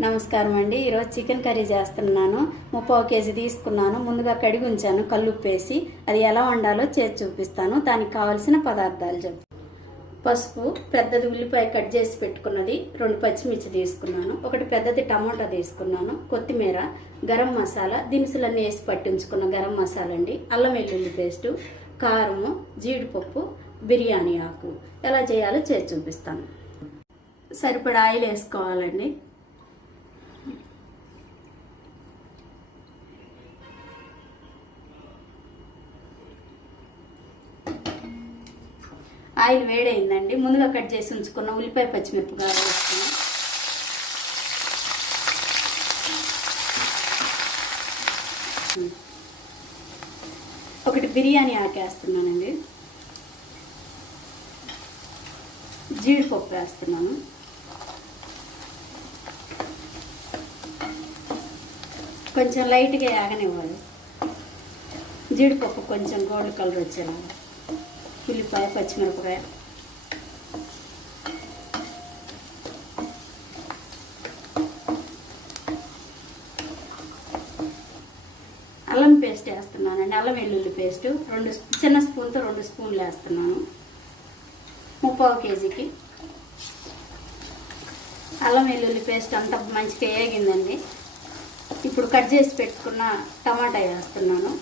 నమస్కారం అండి. ఈరోజు చికెన్ కర్రీ చేస్తున్నాను. ముప్పై కేజీ తీసుకున్నాను. ముందుగా కడిగి ఉంచాను. కల్లుప్పేసి అది ఎలా వండాలో చేసి చూపిస్తాను. దానికి కావలసిన పదార్థాలు చెప్పు. పసుపు పెద్దది ఉల్లిపాయ కట్ చేసి పెట్టుకున్నది రెండు పచ్చిమిర్చి తీసుకున్నాను. ఒకటి పెద్దది టమాటా తీసుకున్నాను. కొత్తిమీర గరం మసాలా దినుసులన్నీ వేసి పట్టించుకున్న గరం మసాలా అండి. అల్లం వెల్లుల్లి పేస్టు కారము జీడిపప్పు బిర్యానీ ఆకు. ఎలా చేయాలో చేసి చూపిస్తాను. సరిపడా ఆయిల్ వేసుకోవాలండి. ఆయిల్ వేడైందండి. ముందుగా కట్ చేసి ఉంచుకున్న ఉల్లిపాయ పచ్చిమిరపకాయలు వేసుకున్నాం. ఒకటి బిర్యానీ ఆకేస్తున్నానండి. జీడిపప్పు వేస్తున్నాను. కొంచెం లైట్గా ఆగనివ్వాలి. జీడిపప్పు కొంచెం గోల్డ్ కలర్ వచ్చేలాగా. ఉల్లిపాయ పచ్చిమిరపకాయ. అల్లం పేస్ట్ వేస్తున్నానండి. అల్లం వెల్లుల్లి పేస్ట్. రెండు చిన్న స్పూన్తో రెండు స్పూన్లు వేస్తున్నాను. ముప్పావు కేజీకి. అల్లం వెల్లుల్లి పేస్ట్ అంతా మంచిగా వేగిందండి. ఇప్పుడు కట్ చేసి పెట్టుకున్న టమాటా వేస్తున్నాను.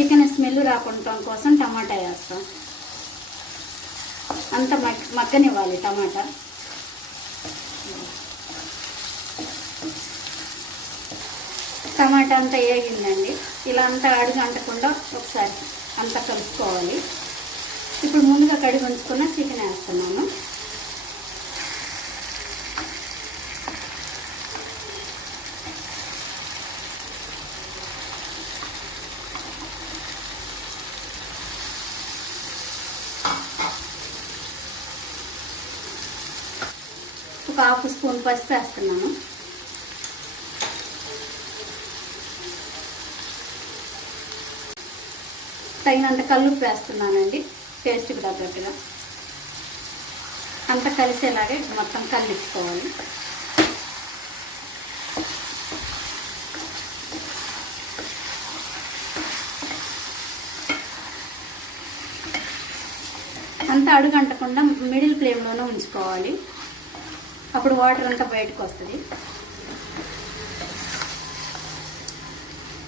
చికెన్ స్మెల్ రాకుండా కోసం టమాటా వేస్తాం. అంత మగ్ మగ్గనివ్వాలి టమాటా. టమాటా అంతా వేగిందండి ఇలా అంతా అడుగు అంటకుండా ఒకసారి అంతా కలుపుకోవాలి. ఇప్పుడు ముందుగా కడిగి ఉంచుకున్న చికెన్ వేస్తున్నాను. ఒక హాఫ్ స్పూన్ పసుపు వేస్తున్నాను. తగినంత కల్లుప్పు వేస్తున్నానండి టేస్ట్కి తగ్గట్టుగా. అంత కలిసేలాగే మొత్తం కలిపుకోవాలి అంత అడుగంటకుండా మిడిల్ ఫ్లేమ్లోనే ఉంచుకోవాలి. అప్పుడు వాటర్ అంతా బయటకు వస్తుంది.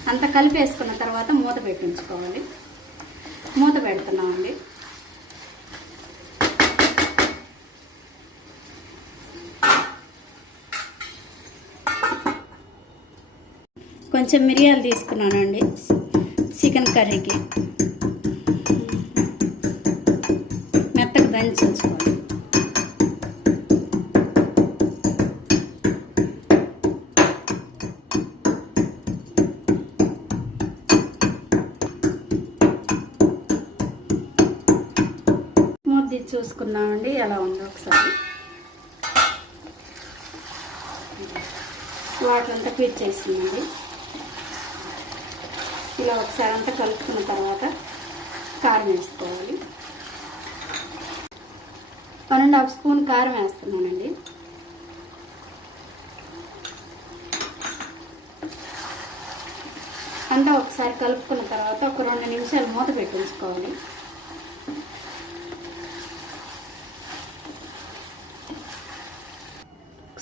అంత కలిపి వేసుకున్న తర్వాత మూత పెట్టించుకోవాలి. మూత పెడుతున్నామండి. కొంచెం మిరియాలు తీసుకున్నానండి. చికెన్ కర్రీకి. మెత్తగా దంచి ఉంచుకోవాలి. ముద్ది చూసుకుందామండి ఎలా ఉందో ఒకసారి. వాటర్ అంతా పీల్చేసిందండి ఇలా ఒకసారి అంతా కలుపుకున్న తర్వాత కారం వేసుకోవాలి. వన్ అండ్ హాఫ్ స్పూన్ కారం వేస్తున్నానండి. అంతా ఒకసారి కలుపుకున్న తర్వాత ఒక రెండు నిమిషాలు మూత పెట్టించుకోవాలి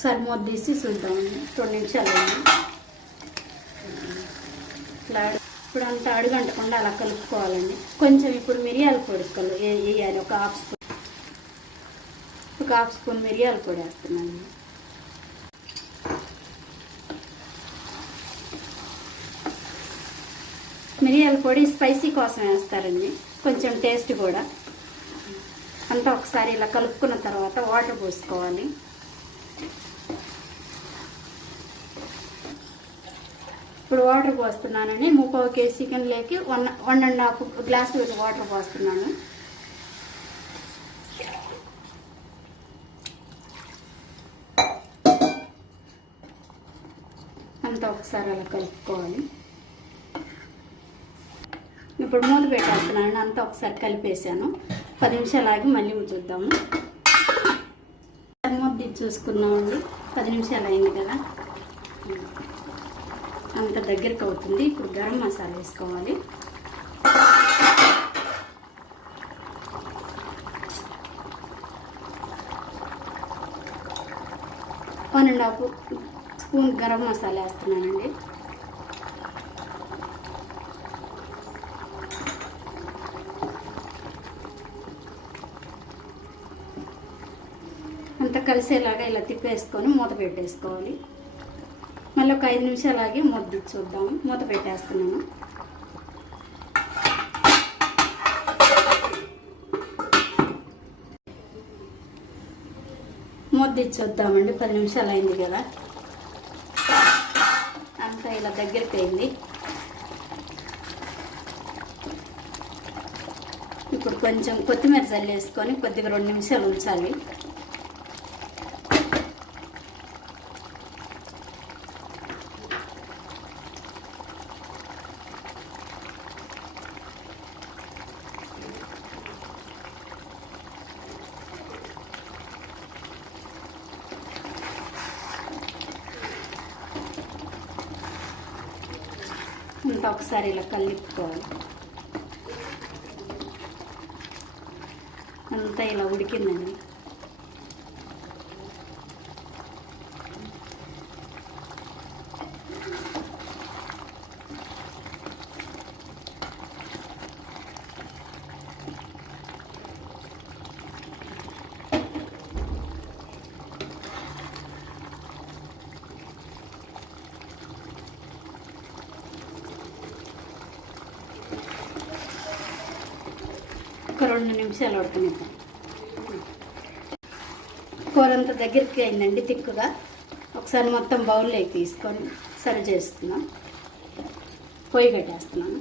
ఒకసారి మూత తీసి చూద్దామండి రెండు నిమిషాలు అయింది. ఇట్లా ఇప్పుడు అంతా అడుగంటకుండా అలా కలుపుకోవాలండి. కొంచెం ఇప్పుడు మిరియాల పొడి కలు వేయాలి. ఒక హాఫ్ స్పూన్ ఒక హాఫ్ స్పూన్ మిరియాల పొడి వేస్తున్నాను. మిరియాల పొడి స్పైసీ కోసం వేస్తారండి. కొంచెం టేస్ట్ కూడా. అంతా ఒకసారి ఇలా కలుపుకున్న తర్వాత వాటర్ పోసుకోవాలి. ఇప్పుడు వాటర్ పోస్తున్నానని ముప్పై కేజీ చికెన్ లేకి one one and half glass water పోస్తున్నాను. అంతా ఒకసారి అలా కలుపుకోవాలి. ఇప్పుడు మూత పెట్టేస్తున్నాను అంతా ఒకసారి కలిపేసాను పది నిమిషాలు ఆగి మళ్ళీ చూద్దాము మూత చూసుకున్నామండి పది నిమిషాలు అయింది కదా. అంత దగ్గరికి అవుతుంది. ఇప్పుడు గరం మసాలా వేసుకోవాలి. One and half spoon garam masala వేస్తున్నానండి. అంత కలిసేలాగా ఇలా తిప్పేసుకొని మూత పెట్టేసుకోవాలి. మళ్ళీ ఒక ఐదు నిమిషాలు ఆగి మూత చూద్దాం. మూత పెట్టేస్తున్నాను. మూత తీసి చూద్దామండి. పది నిమిషాలు అయింది కదా. అంతా ఇలా దగ్గరికి అయింది. ఇప్పుడు కొంచెం కొత్తిమీర చల్లేసుకొని కొద్దిగా రెండు నిమిషాలు ఉంచాలి. అంతా ఒకసారి ఇలా కలిపుకోవాలి అంతా ఇలా ఉడికిందండి. ఒక రెండు నిమిషాలు ఉడకనిద్దాం. కూర దగ్గరికి అయిందండి తిక్కుగా. ఒకసారి మొత్తం బౌల్లోకి తీసుకొని సర్వ్ చేస్తున్నాం. పొయ్యి కట్టేస్తున్నాను.